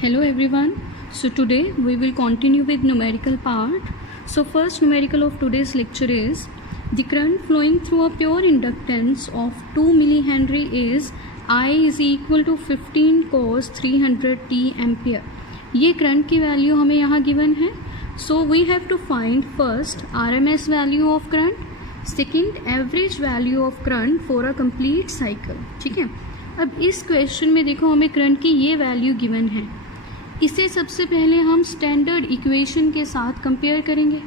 Hello everyone. So today we will continue with numerical part. So first numerical of today's lecture is the current flowing through a pure inductance of 2 millihenry is I is equal to 15 cos 300 t ampere. ये current की value हमें यहाँ given है. So we have to find first RMS value of current, second average value of current for a complete cycle. ठीक है. अब इस question में देखो हमें करंट की ये वैल्यू गिवन है. इसे सबसे पहले हम स्टैंडर्ड इक्वेशन के साथ कंपेयर करेंगे.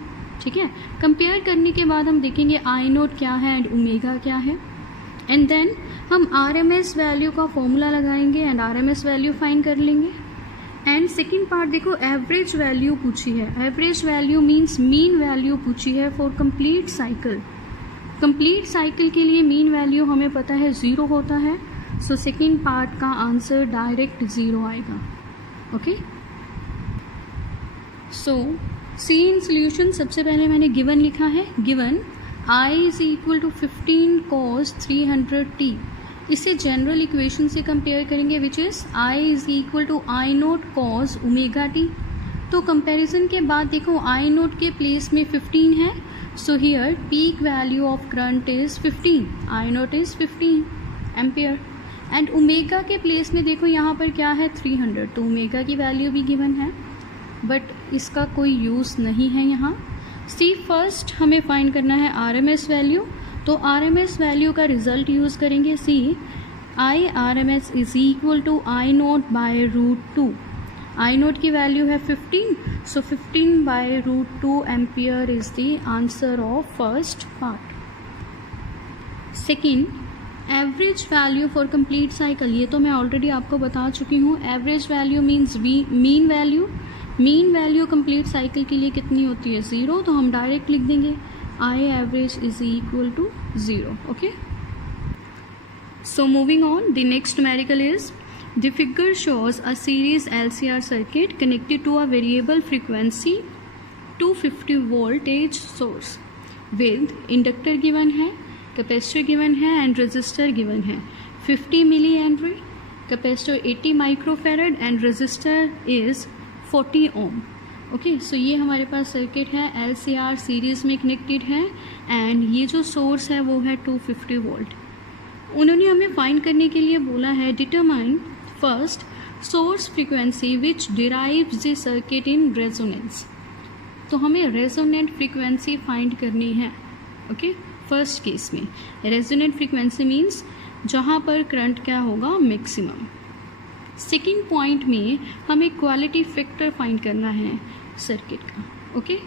ठीक है. कंपेयर करने के बाद हम देखेंगे आई नोट क्या है एंड ओमेगा क्या है, एंड देन हम आरएमएस वैल्यू का फॉर्मूला लगाएंगे एंड आरएमएस वैल्यू फाइंड कर लेंगे. एंड सेकेंड पार्ट देखो एवरेज वैल्यू पूछी है. Average value means mean value पूछी है for complete cycle. Complete cycle के लिए मीन वैल्यू हमें पता है 0 होता है. सो सेकेंड पार्ट का आंसर डायरेक्ट 0 आएगा. Okay. So C in solution सबसे पहले मैंने गिवन लिखा है. Given I is equal to 15 cos 300 t. इसे जनरल इक्वेशन से कंपेयर करेंगे which is I is equal to I naught cos omega t. तो कंपैरिजन के बाद देखो आई नोट के प्लेस में 15 है. So here peak value of current is 15. I note is 15 ampere. And omega के प्लेस में देखो यहाँ पर क्या है 300. तो ओमेगा की वैल्यू भी गिवन है बट इसका कोई यूज़ नहीं है यहाँ. सी फर्स्ट हमें फाइंड करना है आरएमएस वैल्यू. तो आरएमएस वैल्यू का रिजल्ट यूज़ करेंगे. See I RMS is equal to I naught by root 2. I naught की वैल्यू है 15. So 15 by root 2 ampere is the answer of first part. Second average value for complete cycle. ये तो मैं already आपको बता चुकी हूँ. Average value means mean value. Mean value complete cycle के लिए कितनी होती है 0. तो हम डायरेक्ट लिख देंगे I average is equal to 0. Okay. So moving on the next numerical is the figure shows a series LCR circuit connected to a variable frequency 250 voltage source with inductor given है, capacitor given है and resistor given है. 50 milli henry, capacitor 80 microfarad and resistor is 40 ohm. Okay. So ये हमारे पास circuit है. LCR series में connected है and ये जो सोर्स है वो है 250 वोल्ट. उन्होंने हमें फाइंड करने के लिए बोला है determine first source frequency which derives the circuit in resonance. तो हमें रेजोनेंट फ्रीक्वेंसी फाइंड करनी है. ओके. फर्स्ट केस में रेजोनेंट फ्रीक्वेंसी मीन्स जहाँ पर करंट क्या होगा मैक्सिमम. सेकेंड पॉइंट में हमें क्वालिटी फैक्टर फाइंड करना है सर्किट का. ओके.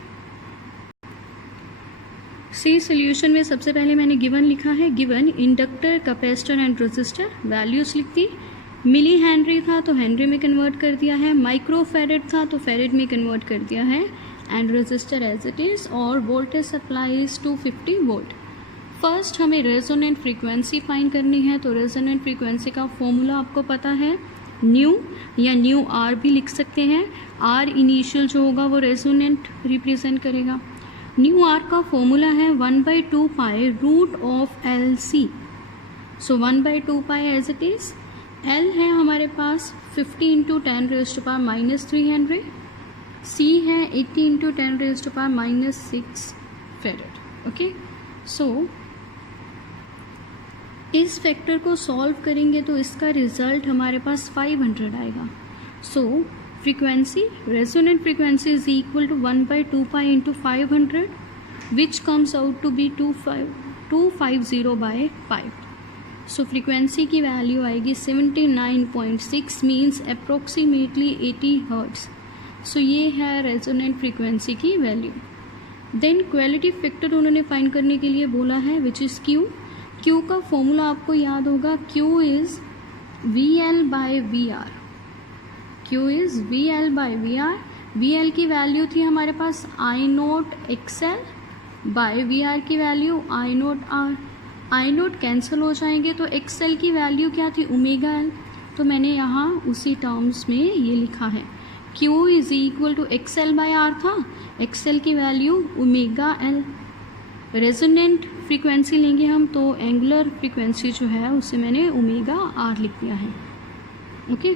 सी सोल्यूशन में सबसे पहले मैंने गिवन लिखा है. Given inductor, capacitor and resistor values लिख दी. मिली हेनरी था तो हेनरी में कन्वर्ट कर दिया है. माइक्रोफेरेड था तो फेरेड में कन्वर्ट कर दिया है and resistor as it is और voltage supply is 250 volt. First हमें रेजोनेंट फ्रीक्वेंसी फाइंड करनी है. तो रेजोनेंट फ्रीक्वेंसी का फॉर्मूला आपको पता है. न्यू या न्यू आर भी लिख सकते हैं. आर इनिशियल जो होगा वो रेजोनेंट रिप्रेजेंट करेगा. न्यू आर का फॉर्मूला है 1/2 pi root of L C. So 1/2 pi as it is. L है हमारे पास 50 इंटू 10⁻³ हेनरी. सी है 80 इंटू 10⁻⁻6 फेरेड. ओके. सो इस फैक्टर को सॉल्व करेंगे तो इसका रिजल्ट हमारे पास 500 आएगा. So frequency resonant frequency is equal to 1/2 pi into 500 which comes out to be 250/5. So frequency की वैल्यू आएगी 79.6 मीन्स अप्रोक्सीमेटली 80 हर्ट्ज. सो ये है रेजोनेंट फ्रीक्वेंसी की वैल्यू. देन क्वालिटी फैक्टर उन्होंने फाइंड करने के लिए बोला है विच इज़ क्यू. क्यू का फॉर्मूला आपको याद होगा. Q is VL/VR. Q is VL/VR. VL की वैल्यू थी हमारे पास आई नोट XL बाय VR की वैल्यू आई नोट R. आई नोट कैंसिल हो जाएंगे तो XL की वैल्यू क्या थी ओमेगा L. तो मैंने यहाँ उसी टर्म्स में ये लिखा है. Q is equal to XL/R था. XL की value omega L. Resonant frequency लेंगे हम तो एंगुलर फ्रीक्वेंसी जो है उसे मैंने ओमेगा R लिख दिया है. ओके.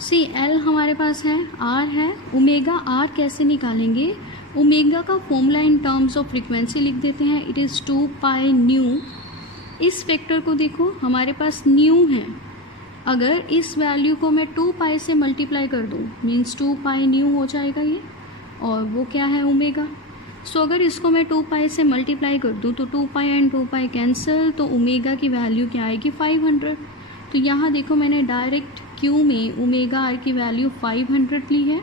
सी एल हमारे पास है, आर है, ओमेगा आर कैसे निकालेंगे? ओमेगा का formula in terms of frequency लिख देते हैं, इट इज़ 2 पाई न्यू। इस फैक्टर को देखो, हमारे पास न्यू है, अगर इस वैल्यू को मैं 2 पाई से मल्टीप्लाई कर दूँ मीन्स 2 पाई न्यू हो जाएगा ये, और वो क्या है? ओमेगा। सो अगर इसको मैं 2 पाई से मल्टीप्लाई कर दूँ तो 2 पाई एंड 2 पाई कैंसिल, तो ओमेगा की वैल्यू क्या आएगी? 500। तो यहाँ देखो मैंने डायरेक्ट क्यू में ओमेगा आर की वैल्यू 500 ली है,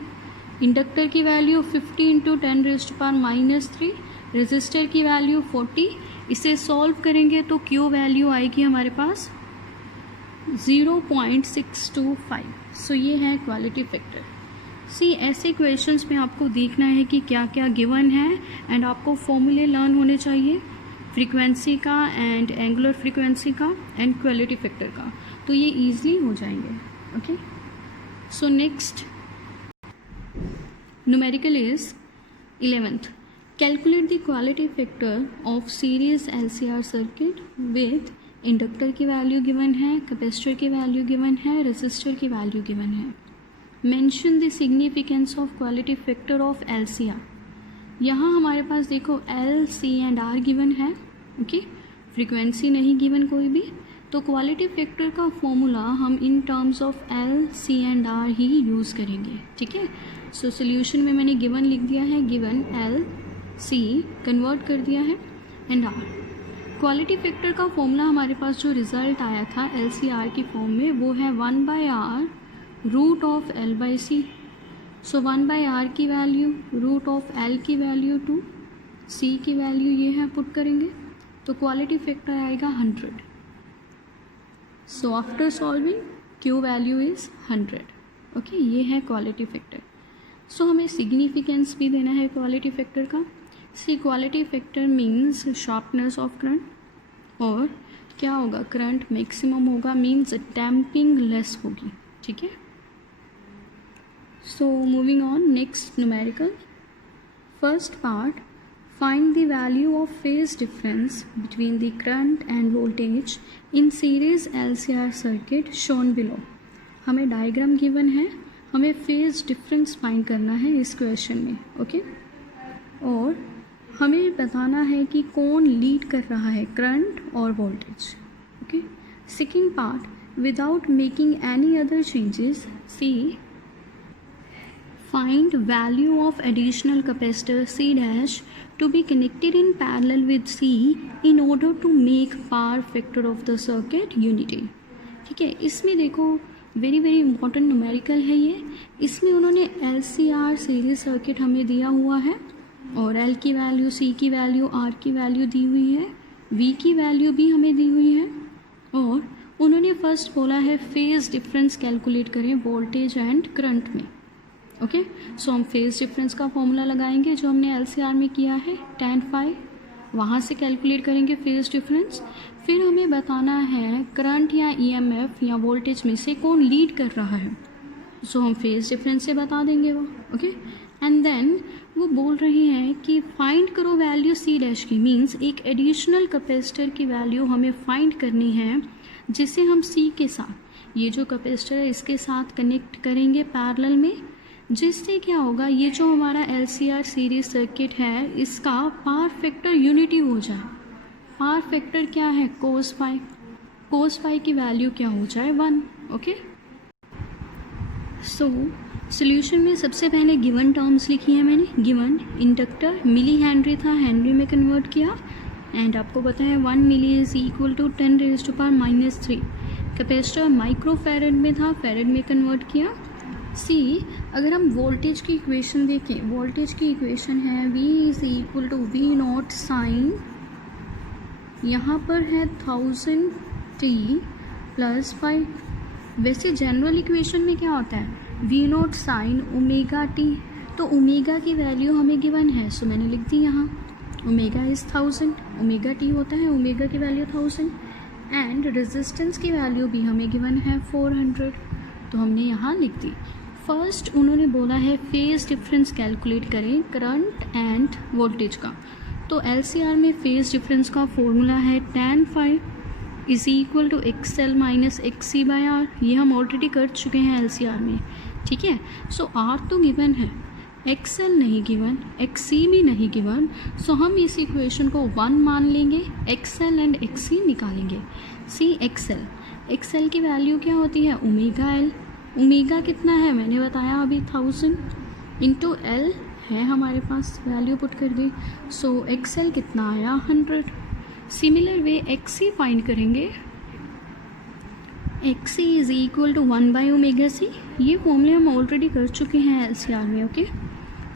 इंडक्टर की वैल्यू 50 इंटू 10⁻³ रेजिस्टर की वैल्यू 40। इसे सॉल्व करेंगे तो क्यू वैल्यू आएगी हमारे पास 0.625। सो ये है क्वालिटी फैक्टर। सी ऐसे क्वेश्चंस में आपको देखना है कि क्या क्या गिवन है एंड आपको फॉर्मूले लर्न होने चाहिए, फ्रीक्वेंसी का एंड एंगुलर फ्रीक्वेंसी का एंड क्वालिटी फैक्टर का, तो ये ईजिली हो जाएंगे। Okay, so next numerical is 11th। Calculate the quality factor of series LCR circuit with inductor की वैल्यू गिवन है, कैपेसिटर की वैल्यू गिवन है, रेजिस्टर की वैल्यू गिवन है। Mention the significance of quality factor of LCR। यहाँ हमारे पास देखो L, C and R given है, ओके, फ्रीक्वेंसी नहीं गिवन कोई भी, तो क्वालिटी फैक्टर का फॉर्मूला हम in terms of L, C and R he use करेंगे। ठीक है, सो सोल्यूशन में मैंने गिवन लिख दिया है, गिवन L, C कन्वर्ट कर दिया है एंड R। क्वालिटी फैक्टर का फॉर्मूला हमारे पास जो रिजल्ट आया था LCR की फॉर्म में वो है 1/R root of L/C। So 1/R की वैल्यू, रूट ऑफ L की वैल्यू 2, C की वैल्यू ये है, पुट करेंगे तो क्वालिटी फैक्टर आएगा 100। So after solving Q value is 100। Okay, ये है क्वालिटी फैक्टर। सो हमें सिग्निफिकेंस भी देना है क्वालिटी फैक्टर का। See quality factor means sharpness of current, और क्या होगा? करंट मैक्सिमम होगा मीन्स डैम्पिंग लेस होगी। ठीक है, so moving on next numerical. First part, find the value of phase difference between the current and voltage in series LCR circuit shown below. हमें diagram given है, हमें phase difference find करना है इस question में। ओके, और हमें बताना है कि कौन लीड कर रहा है, करंट और voltage. Okay, second part, without making any other changes, C find value of additional capacitor C dash to be connected in parallel with C in order to make power factor of the circuit unity। ठीक है, इसमें देखो very very important numerical है ये। इसमें उन्होंने LCR series circuit हमें दिया हुआ है और L की वैल्यू, C की वैल्यू, R की वैल्यू दी हुई है, V की वैल्यू भी हमें दी हुई है, और उन्होंने फर्स्ट बोला है फेज डिफरेंस कैलकुलेट करें वोल्टेज एंड करंट में। ओके, सो हम फेज डिफरेंस का फॉर्मूला लगाएंगे जो हमने LCR में किया है, tan phi, वहाँ से कैलकुलेट करेंगे फेज डिफरेंस। फिर हमें बताना है करंट या EMF या वोल्टेज में से कौन लीड कर रहा है, सो हम फेज डिफरेंस से बता देंगे वो। ओके, एंड देन वो बोल रही हैं कि फाइंड करो वैल्यू C डैश की, मीन्स एक एडिशनल कैपेसिटर की वैल्यू हमें फाइंड करनी है जिसे हम C के साथ, ये जो कैपेसिटर है इसके साथ कनेक्ट करेंगे पैरेलल में, जिससे क्या होगा, ये जो हमारा LCR सीरीज सर्किट है इसका पावर फैक्टर यूनिटी हो जाए। पावर फैक्टर क्या है? cos phi। cos phi की वैल्यू क्या हो जाए? 1। ओके, सो सोल्यूशन में सबसे पहले गिवन टर्म्स लिखी है मैंने। गिवन इंडक्टर मिली हेनरी था, हेनरी में कन्वर्ट किया, एंड आपको पता है 1 milli is equal to 10⁻³ capacitor micro farad में था, फैरेड में कन्वर्ट किया। सी अगर हम वोल्टेज की इक्वेशन देखें, वोल्टेज की इक्वेशन है V is equal to V0 sine, यहाँ पर है 1000t प्लस 5। वैसे जनरल इक्वेशन में क्या होता है? V0 साइन ओमेगा t, तो ओमेगा की वैल्यू हमें गिवन है, सो मैंने लिख दी यहाँ ओमेगा इज़ 1000, ओमेगा t होता है, ओमेगा की वैल्यू 1000, एंड रेजिस्टेंस की वैल्यू भी हमें गिवन है 400, तो हमने यहाँ लिख दी। फर्स्ट उन्होंने बोला है फेज डिफरेंस कैलकुलेट करें करंट एंड वोल्टेज का, तो LCR में फेज डिफरेंस का फॉर्मूला है tan phi is equal to X L minus X C by R. ये हम ऑलरेडी कर चुके हैं LCR में, ठीक है। सो आर तो गिवन है, एक्स एल नहीं गिवन, एक्स सी भी नहीं गिवन, सो हम इस इक्वेशन को 1 मान लेंगे, एक्स एल एंड एक्स सी निकालेंगे। सी एक्स एल की वैल्यू क्या होती है, ओमेगा एल। ओमेगा कितना है मैंने बताया अभी 1000 इंटू एल है हमारे पास, वैल्यू पुट कर दी। सो एक्स एल कितना आया 100। Similar way X C find करेंगे, X C is equal to 1 by omega C. ये फॉर्मूले हम ऑलरेडी कर चुके हैं LCR में, ओके।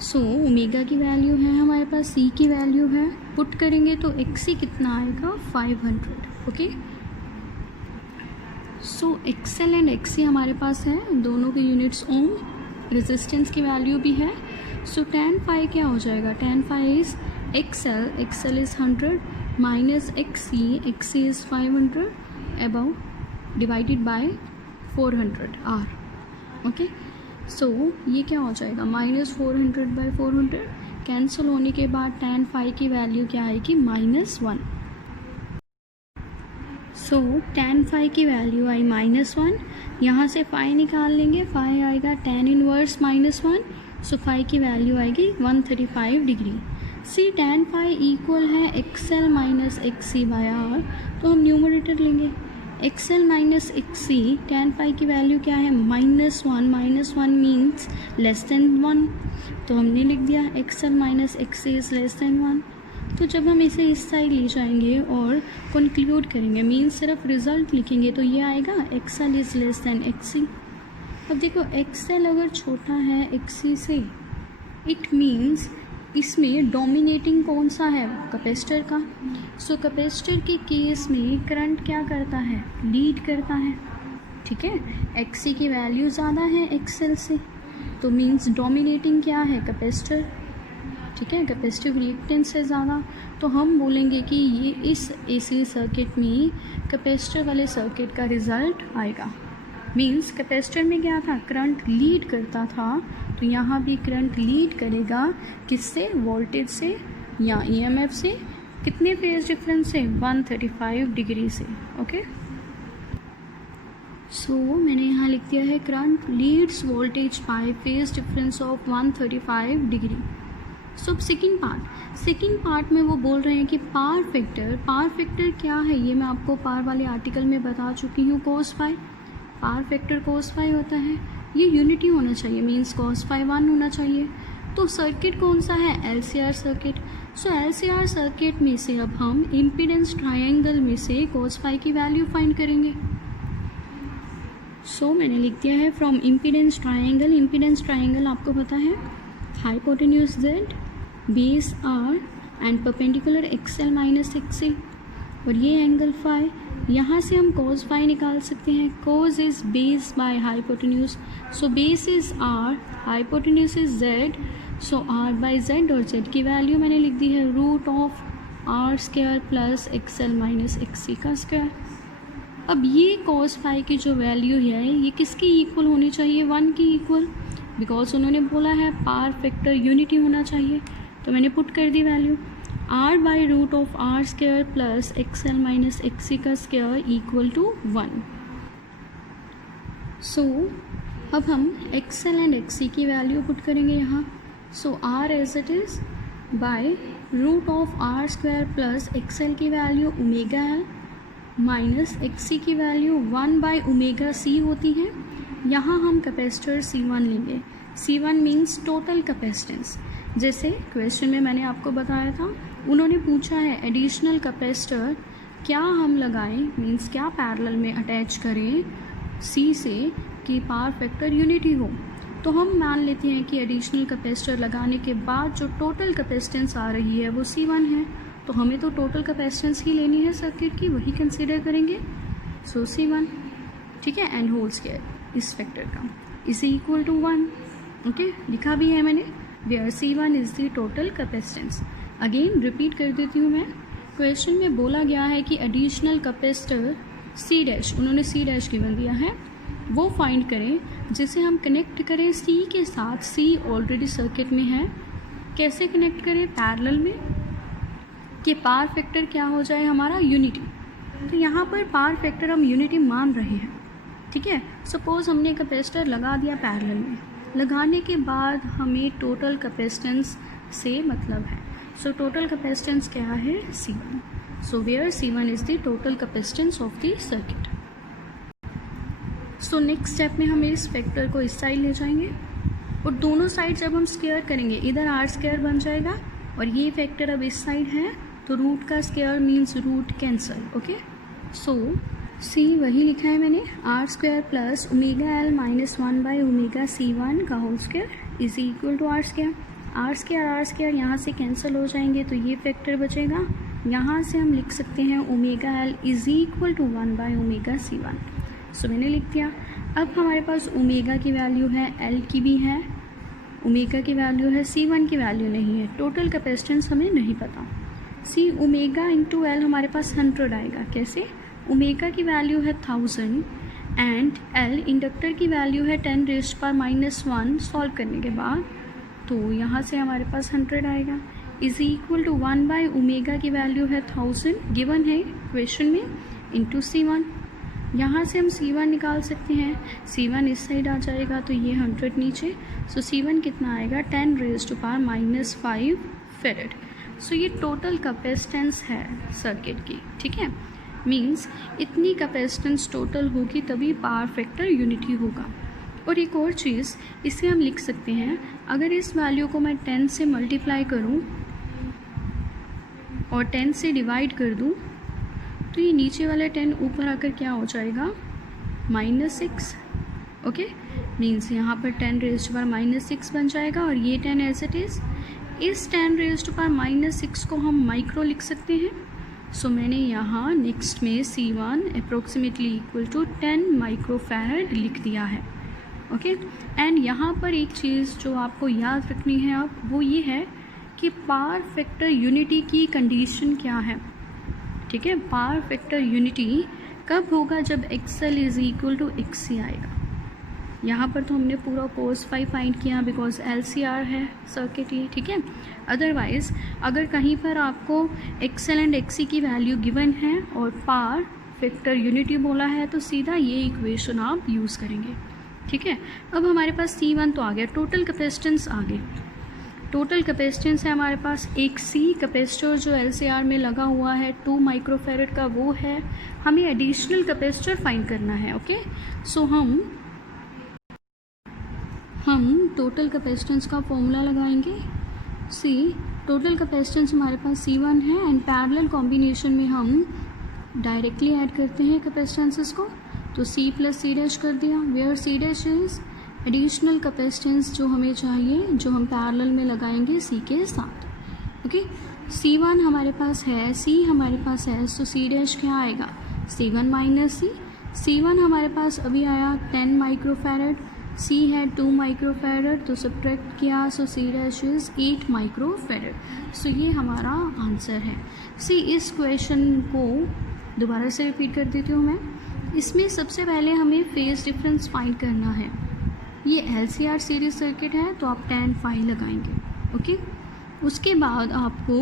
सो ओमेगा की वैल्यू है हमारे पास, सी की वैल्यू है, पुट करेंगे तो एक्स सी कितना आएगा 500, okay. So X L and X C हमारे पास है, दोनों के यूनिट्स ओम, रेजिस्टेंस की वैल्यू भी है। सो tan phi क्या हो जाएगा, tan phi is X L is 100 minus X C is 500 above divided by 400 R, okay. So ये क्या हो जाएगा -400 बाई 400, कैंसिल होने के बाद tan phi की वैल्यू क्या आएगी -1। सो tan phi की वैल्यू आई -1, यहाँ से phi निकाल लेंगे, phi आएगा tan इनवर्स -1, सो phi की वैल्यू आएगी 135 degree. See tan phi equal है X L minus X C by R, तो हम न्यूमरेटर लेंगे X L minus X C, tan phi की वैल्यू क्या है -1 मीन्स लेस देन 1, तो हमने लिख दिया X L minus X C is less than 1। तो जब हम इसे इस साइड ले जाएंगे और कंक्लूड करेंगे, मीन्स सिर्फ रिजल्ट लिखेंगे, तो ये आएगा X L is less than X C. अब देखो एक्स एल अगर छोटा है एक्स सी से, इट मीन्स इसमें डोमिनेटिंग कौन सा है, कैपेसिटर का। सो कैपेसिटर के केस में करंट क्या करता है, लीड करता है, ठीक है। एक्स सी की वैल्यू ज़्यादा है एक्स एल से, तो मीन्स डोमिनेटिंग क्या है, कैपेसिटर, ठीक है। कैपेसिटिव रिएक्टेंस है ज़्यादा, तो हम बोलेंगे कि ये इस AC सर्किट में कैपेसिटर वाले सर्किट का रिज़ल्ट आएगा। मीन्स कैपेसिटर में क्या था, करंट लीड करता था, तो यहाँ भी करंट लीड करेगा किससे, वोल्टेज से या EMF से, कितने फेज डिफरेंस से, 135 डिग्री से, ओके। सो मैंने यहाँ लिख दिया है current Leeds voltage bye phase difference of 135 degree. So second part में वो बोल रहे हैं कि पावर फैक्टर क्या है, ये मैं आपको पावर वाले आर्टिकल में बता चुकी हूँ, cos phi, power factor cos phi होता है, ये यूनिटी होना चाहिए, मीन्स cos phi 1 होना चाहिए। तो सर्किट कौन सा है, LCR सर्किट। सो LCR सर्किट में से अब हम इम्पीडेंस ट्रायंगल में से cos phi की वैल्यू फाइंड करेंगे। सो मैंने लिख दिया है फ्रॉम इम्पीडेंस ट्रायंगल आपको पता है, hypotenuse Z, base R and perpendicular XL minus XC, और ये एंगल फाई। यहाँ से हम cos phi निकाल सकते हैं, cos is base by hypotenuse, so base is R, hypotenuse is Z, so R by Z, और Z की वैल्यू मैंने लिख दी है √R² plus XL minus XC का स्क्वायर। अब ये cos phi की जो वैल्यू है ये किसकी इक्वल होनी चाहिए, 1 की इक्वल, बिकॉज उन्होंने बोला है पावर फैक्टर यूनिटी होना चाहिए, तो मैंने पुट कर दी value R/√R² plus XL minus XC का स्क्वायर इक्वल टू 1। सो अब हम XL एंड XC की वैल्यू पुट करेंगे यहाँ। So R as it is by √R² plus XL की value omega L minus XC की वैल्यू 1 बाई ओमेगा C होती है। यहाँ हम कैपेसिटर C1 लेंगे, C1 मीन्स टोटल कैपेसिटेंस। जैसे क्वेश्चन में मैंने आपको बताया था, उन्होंने पूछा है एडिशनल कैपेसिटर क्या हम लगाएं, मीन्स क्या पैरेलल में अटैच करें C से कि पावर फैक्टर यूनिटी हो। तो हम मान लेते हैं कि एडिशनल कैपेसिटर लगाने के बाद जो टोटल कैपेसिटेंस आ रही है वो C1 है, तो हमें तो टोटल कैपेसिटेंस ही लेनी है सर्किट की, वही कंसिडर करेंगे। सो C1, ठीक है, एंड होल स्क्वायर इस फैक्टर का इज इक्वल टू 1, ओके, लिखा भी है मैंने, where C1 is the total capacitance. Again repeat कर देती हूँ मैं, क्वेश्चन में बोला गया है कि एडिशनल कैपेसिटर C', उन्होंने C' गिवन दिया है, वो फाइंड करें जिसे हम कनेक्ट करें C के साथ। C ऑलरेडी सर्किट में है, कैसे कनेक्ट करें, पैरेलल में, कि पावर फैक्टर क्या हो जाए हमारा यूनिटी, तो यहाँ पर पावर फैक्टर हम यूनिटी मान रहे हैं, ठीक है। सपोज़ हमने कैपेसिटर लगा दिया पैरेलल में, लगाने के बाद हमें टोटल कैपेसिटेंस से मतलब है। सो टोटल कैपेसिटेंस क्या है? C1. So where C1 is the total capacitance of the circuit. So next step में हम इस फैक्टर को इस साइड ले जाएंगे और दोनों साइड जब हम स्क्वायर करेंगे इधर R² बन जाएगा और ये फैक्टर अब इस साइड है तो रूट का square means root cancel. Okay, so C वही लिखा है मैंने, R² प्लस ω_L - 1/ω C1 का whole square is equal to R² यहाँ से कैंसिल हो जाएंगे तो ये फैक्टर बचेगा। यहाँ से हम लिख सकते हैं ω_L is equal to 1/ω C1। सो मैंने लिख दिया। अब हमारे पास ओमेगा की वैल्यू है, L की भी है, ओमेगा की वैल्यू है, C1 की वैल्यू नहीं है। टोटल कैपेसिटेंस हमें नहीं पता। C ओमेगा इंटू L हमारे पास 100 आएगा। कैसे? ओमेगा की वैल्यू है 1000 एंड L इंडक्टर की वैल्यू है 10⁻⁻1 सॉल्व करने के बाद, तो यहाँ से हमारे पास 100 आएगा इज इक्वल टू 1/ω की वैल्यू है 1000 गिवन है क्वेश्चन में इंटू C1। यहाँ से हम C1 निकाल सकते हैं, C1 इस साइड आ जाएगा तो ये 100 नीचे। सो C1 कितना आएगा? 10⁻⁻5 फेरेड। सो ये टोटल कैपेसिटेंस है सर्किट की, ठीक है। मींस इतनी कैपेसिटेंस टोटल होगी तभी पावर फैक्टर यूनिटी होगा। और एक और चीज़, इसे हम लिख सकते हैं, अगर इस वैल्यू को मैं 10 से मल्टीप्लाई करूं और 10 से डिवाइड कर दूं तो ये नीचे वाला 10 ऊपर आकर क्या हो जाएगा? -6। ओके, मीन्स यहाँ पर 10⁻⁻6 बन जाएगा और ये 10 एज इट इज़। इस 10⁻⁻6 को हम माइक्रो लिख सकते हैं। सो मैंने यहाँ नेक्स्ट में C1 approximately equal to 10 microfarad लिख दिया है। ओके, एंड यहाँ पर एक चीज़ जो आपको याद रखनी है अब, वो ये है कि पावर फैक्टर यूनिटी की कंडीशन क्या है, ठीक है। पावर फैक्टर यूनिटी कब होगा? जब XL is equal to XC आएगा। यहाँ पर तो हमने पूरा cos phi फाइंड किया बिकॉज LCR है सर्किट ये, ठीक है। अदरवाइज अगर कहीं पर आपको XL एंड XC की वैल्यू गिवन है और पावर फैक्टर यूनिटी बोला है तो सीधा ये इक्वेशन आप यूज़ करेंगे, ठीक है। अब हमारे पास C1 तो आ गया, टोटल कैपेसिटेंस आ गई। टोटल कैपेसिटेंस है हमारे पास एक C कैपेसिटर जो LCR में लगा हुआ है 2 माइक्रोफैरड का, वो है। हमें एडिशनल कैपेसिटर फाइंड करना है। ओके, सो हम टोटल कैपेसिटेंस का फॉर्मूला लगाएंगे। C टोटल कैपेसिटेंस हमारे पास C1 है एंड पैरेलल कॉम्बिनेशन में हम डायरेक्टली ऐड करते हैं कैपेसिटेंसेस को, तो C प्लस C' कर दिया, where C' is additional capacitance जो हमें चाहिए, जो हम पैरेलल में लगाएंगे C के साथ। ओके, C1 हमारे पास है, C हमारे पास है, तो C' क्या आएगा? C1 minus C। C1 हमारे पास अभी आया 10 माइक्रोफैरड, C है 2 माइक्रोफैरड, तो सब्ट्रैक्ट किया, सो C' इज 8 माइक्रोफैरड। सो ये हमारा आंसर है। सी इस क्वेश्चन को दोबारा से रिपीट कर देती हूँ मैं। इसमें सबसे पहले हमें फेज डिफरेंस फाइंड करना है। ये LCR सीरीज सर्किट है तो आप tan phi लगाएंगे। ओके, उसके बाद आपको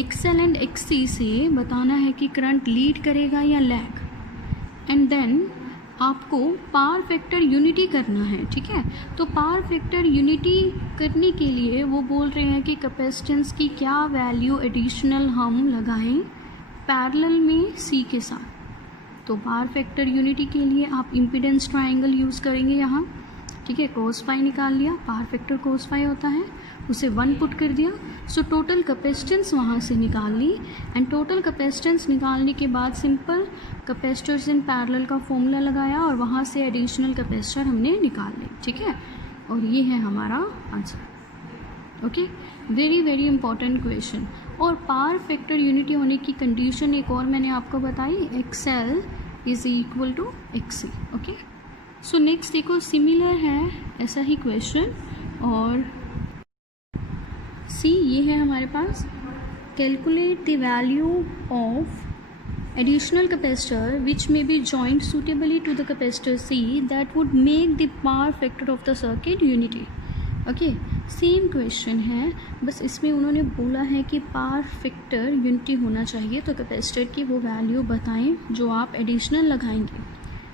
XL एंड XC से बताना है कि करंट लीड करेगा या लैग, एंड देन आपको पावर फैक्टर यूनिटी करना है, ठीक है। तो पावर फैक्टर यूनिटी करने के लिए वो बोल रहे हैं कि कैपेसिटेंस की क्या वैल्यू एडिशनल हम लगाएं पैरेलल में C के साथ। तो पावर फैक्टर यूनिटी के लिए आप इम्पीडेंस ट्रायंगल यूज़ करेंगे यहाँ, ठीक है। cos phi निकाल लिया, पावर फैक्टर cos phi होता है, उसे 1 पुट कर दिया, सो टोटल कैपेसिटेंस वहाँ से निकाल ली। एंड टोटल कैपेसिटेंस निकालने के बाद सिंपल कैपेसिटर्स इन पैरेलल का फॉर्मूला लगाया और वहाँ से एडिशनल कैपेसिटर हमने निकाल ली, ठीक है। और ये है हमारा answer. Okay, very very important question. और पावर फैक्टर यूनिटी होने की कंडीशन एक और मैंने आपको बताई, XL is equal to XC। Okay, so next देखो, सिमिलर है ऐसा ही क्वेश्चन, और सी ये है हमारे पास, calculate the value of additional capacitor which may be joined suitably to the capacitor C that would make the power factor of the circuit unity. Okay, same question है, बस इसमें उन्होंने बोला है कि पावर फैक्टर यूनिटी होना चाहिए, तो कैपेसिटर की वो वैल्यू बताएं जो आप एडिशनल लगाएंगे।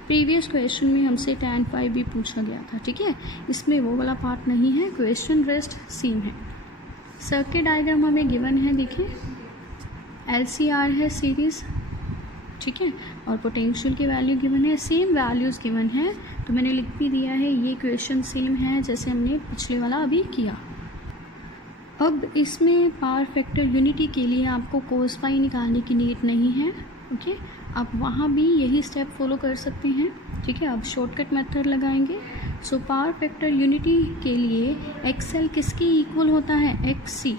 प्रीवियस क्वेश्चन में हमसे tan phi भी पूछा गया था, ठीक है, इसमें वो वाला पार्ट नहीं है, क्वेश्चन रेस्ट सेम है। सर्किट डायग्राम हमें गिवन है, देखिए LCR है सीरीज़, ठीक है, और पोटेंशियल की वैल्यू गिवन है, सेम वैल्यूज़ गिवन है, तो मैंने लिख भी दिया है, ये क्वेश्चन सेम है जैसे हमने पिछले वाला अभी किया। अब इसमें पावर फैक्टर यूनिटी के लिए आपको cos phi निकालने की नीड नहीं है, ओके, आप वहाँ भी यही स्टेप फॉलो कर सकते हैं, ठीक है। अब शॉर्टकट मेथड लगाएंगे। सो पावर फैक्टर यूनिटी के लिए XL किसके इक्वल होता है, XC,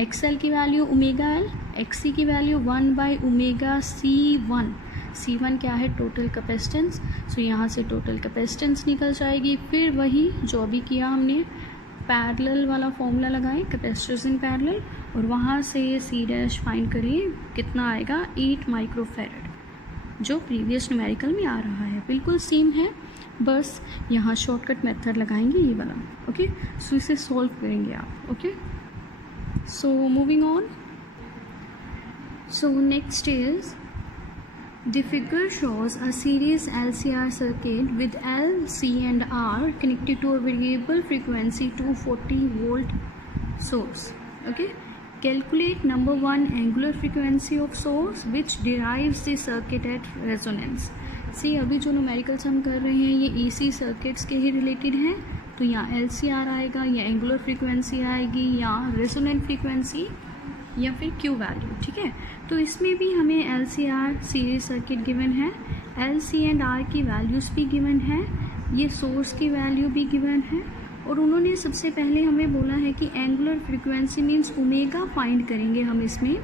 XL की वैल्यू ओमेगा L, XC की वैल्यू 1/ओमेगा C1, C1 क्या है, टोटल कैपेसिटेंस, सो यहाँ से टोटल कैपेसिटेंस निकल जाएगी। फिर वही जो अभी किया हमने, पैरेलल वाला फॉर्मूला लगाएं, कैपेसिटर्स इन पैरेलल, और वहाँ से C' फाइंड करिए, कितना आएगा 8 माइक्रोफैरड, जो प्रीवियस न्यूमेरिकल में आ रहा है, बिल्कुल सेम है, बस यहाँ शॉर्टकट मेथड लगाएंगे ये वाला, ओके। सो इसे सॉल्व करेंगे आप, okay. So moving on, so next is the figure shows a series LCR circuit with L, C and R connected to a variable frequency 240 volt source, okay. Calculate number 1 angular frequency of source which derives the circuit at resonance। See, अभी जो numericals हम कर रहे हैं ये AC circuits के ही related हैं, तो यहाँ LCR आएगा, या एंगुलर फ्रीक्वेंसी आएगी, या रेजोनेंट फ्रीक्वेंसी, या फिर Q वैल्यू, ठीक है। तो इसमें भी हमें LCR सीरीज सर्किट गिवन है, L, C एंड R की वैल्यूज़ भी गिवन है, ये सोर्स की वैल्यू भी गिवन है, और उन्होंने सबसे पहले हमें बोला है कि angular frequency means omega find करेंगे हम इसमें,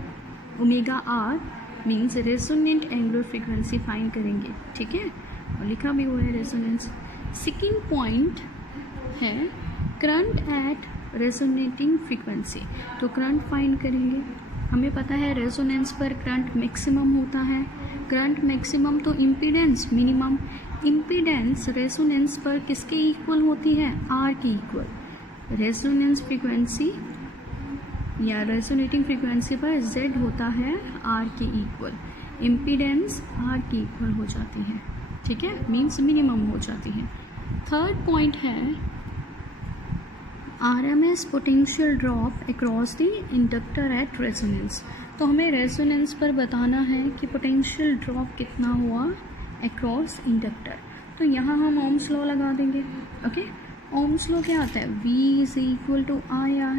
omega R means resonant angular frequency find करेंगे, ठीक है, और लिखा भी हुआ है रेजोनेंस। सेकेंड पॉइंट है करंट एट रेजोनेटिंग फ्रीक्वेंसी, तो करंट फाइंड करेंगे। हमें पता है रेजोनेंस पर करंट मैक्सिमम होता है, करंट मैक्सिमम तो इम्पीडेंस मिनिमम, इम्पीडेंस रेजोनेंस पर किसके इक्वल होती है, R की इक्वल। रेजोनेंस फ्रीक्वेंसी या रेजोनेटिंग फ्रीक्वेंसी पर Z होता है R की इक्वल, इम्पीडेंस R की इक्वल हो जाती है, ठीक है, मीन्स मिनिमम हो जाती है। थर्ड पॉइंट है RMS potential drop across the inductor at resonance, तो हमें रेजोनेंस पर बताना है कि पोटेंशियल ड्रॉप कितना हुआ अक्रॉस इंडक्टर, तो यहाँ हम ओम्स लॉ लगा देंगे, ओके। ओम्स लॉ क्या आता है, V is equal to IR,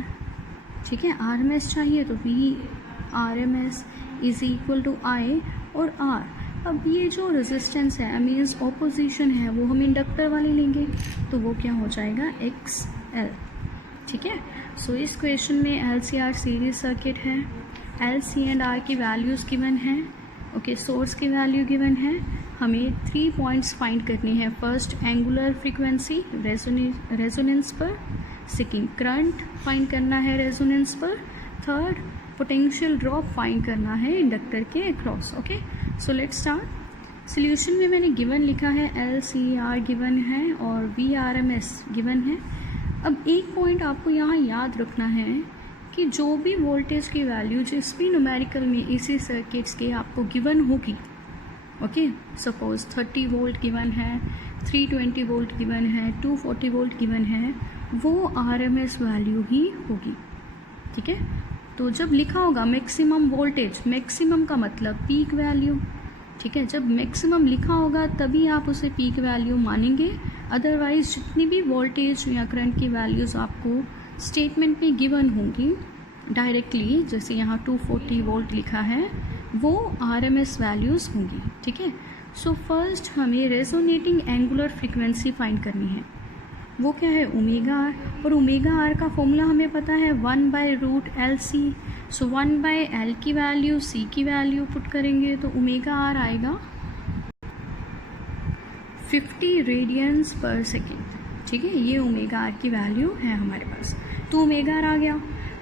ठीक है, RMS चाहिए तो V RMS is equal to I और R। अब ये जो रेजिस्टेंस है मीन्स ऑपोजिशन है वो हम इंडक्टर वाले लेंगे, तो वो क्या हो जाएगा XL, ठीक है। सो इस क्वेश्चन में LCR सीरीज सर्किट है, L, C एंड R की वैल्यूज़ गिवन है, ओके, सोर्स की वैल्यू गिवन है, हमें 3 पॉइंट्स फाइंड करने हैं। फर्स्ट एंगुलर फ्रीक्वेंसी रेजोनेंस पर, सेकेंड करंट फाइंड करना है रेजोनेंस पर, थर्ड पोटेंशियल ड्रॉप फाइंड करना है इंडक्टर के across, okay. So let's start. Solution में मैंने गिवन लिखा है, L, C, R गिवन है और V RMS गिवन है। अब एक पॉइंट आपको यहाँ याद रखना है कि जो भी वोल्टेज की वैल्यू जिस भी न्यूमेरिकल में AC सर्किट्स के आपको गिवन होगी, ओके, सपोज 30 वोल्ट गिवन है, 320 वोल्ट गिवन है, 240 वोल्ट गिवन है, वो RMS वैल्यू ही होगी, ठीक है। तो जब लिखा होगा मैक्सिमम वोल्टेज, मैक्सिमम का मतलब पीक वैल्यू, ठीक है, जब मैक्सिमम लिखा होगा तभी आप उसे पीक वैल्यू मानेंगे, अदरवाइज जितनी भी वोल्टेज या करंट की वैल्यूज़ आपको स्टेटमेंट में गिवन होंगी डायरेक्टली, जैसे यहाँ 240 वोल्ट लिखा है, वो RMS वैल्यूज़ होंगी, ठीक है। सो फर्स्ट हमें रेजोनेटिंग एंगुलर फ्रीक्वेंसी फाइंड करनी है, वो क्या है ओमेगा आर, और ओमेगा आर का फॉर्मूला हमें पता है 1/√LC। सो 1/L की वैल्यू C की वैल्यू पुट करेंगे तो ओमेगा आर आएगा 50 रेडियंस पर सेकेंड, ठीक है, ये ओमेगा आर की वैल्यू है हमारे पास, तो ओमेगा आर आ गया।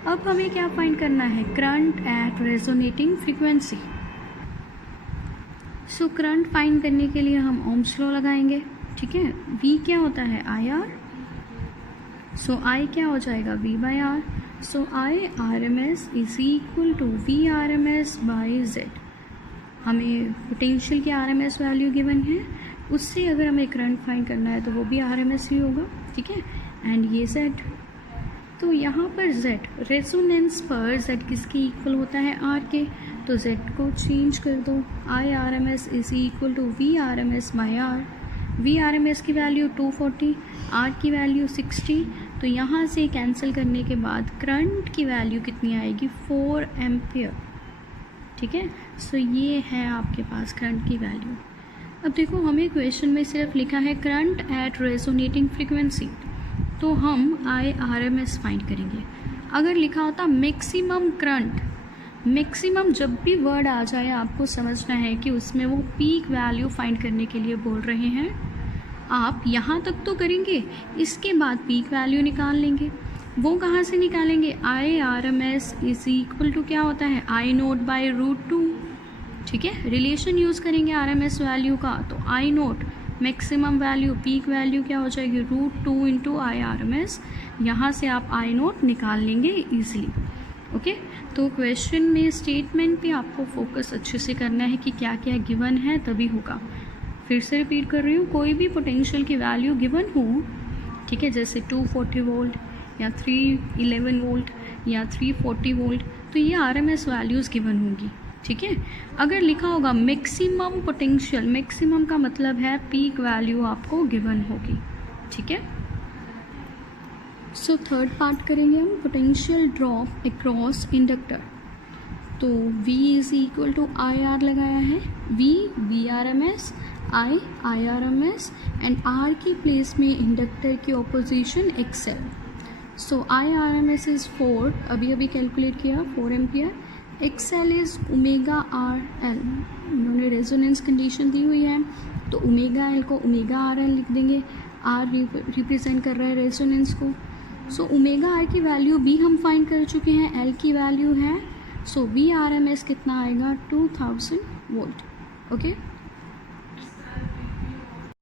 अब हमें क्या फाइंड करना है, current eight resonating frequency. So current find करने के लिए हम ओम्स लॉ लगाएंगे, ठीक है। V क्या होता है IR, सो आई क्या हो जाएगा V by R. So I R M S is equal to V R M S by Z. हमें पोटेंशियल की R M S value given है, उससे अगर हमें करंट फाइंड करना है तो वो भी आर एम एस ही होगा. ठीक है. एंड ये जेड. तो यहाँ पर जेड रेजोनेंस पर जेड किसके इक्वल होता है, आर के. तो जेड को चेंज कर दो. I R M S is equal to V R M S by R. V R M S की वैल्यू 240, आर की वैल्यू 60. तो यहाँ से कैंसिल करने के बाद करंट की वैल्यू कितनी आएगी, 4 एम्पियर. ठीक है. सो ये है आपके पास करंट की वैल्यू. अब देखो हमें क्वेश्चन में सिर्फ लिखा है करंट एट रेजोनेटिंग फ्रीक्वेंसी, तो हम I R M S find करेंगे. अगर लिखा होता मैक्सिमम करंट, मैक्सिमम जब भी वर्ड आ जाए आपको समझना है कि उसमें वो पीक वैल्यू फाइंड करने के लिए बोल रहे हैं. आप यहाँ तक तो करेंगे, इसके बाद पीक वैल्यू निकाल लेंगे. वो कहाँ से निकालेंगे, I R M S is equal to क्या होता है, आई नोट बाई √2. ठीक है. रिलेशन यूज़ करेंगे आर एम एस वैल्यू का, तो I naught maximum value peak value क्या हो जाएगी, √2 into I R M S. यहाँ से आप आई नोट निकाल लेंगे ईजिली. ओके. तो क्वेश्चन में स्टेटमेंट पे आपको फोकस अच्छे से करना है कि क्या क्या गिवन है, तभी होगा. फिर से रिपीट कर रही हूँ, कोई भी पोटेंशियल की वैल्यू गिवन हो, ठीक है, जैसे 240 वोल्ट या 311 वोल्ट या 340 वोल्ट, तो ये R M S values given होंगी. ठीक है. अगर लिखा होगा मैक्सिमम पोटेंशियल, मैक्सिमम का मतलब है पीक वैल्यू आपको गिवन होगी. ठीक है. सो थर्ड पार्ट करेंगे हम, पोटेंशियल ड्रॉप अक्रॉस इंडक्टर. तो V is equal to I R लगाया है. V V R M S, I R M S, and R की प्लेस में इंडक्टर की opposition XL. So I R M S is 4, अभी अभी calculate किया, 4 ampere. XL is omega R L. उन्होंने resonance condition दी हुई है, तो ओमेगा एल को ओमेगा आर एल लिख देंगे. R रिप्रेजेंट कर रहा है रेजोनेंस को. सो ओमेगा आर की वैल्यू भी हम फाइंड कर चुके हैं, एल की वैल्यू है. So V R M S कितना आएगा, 2000 वोल्ट. ओके.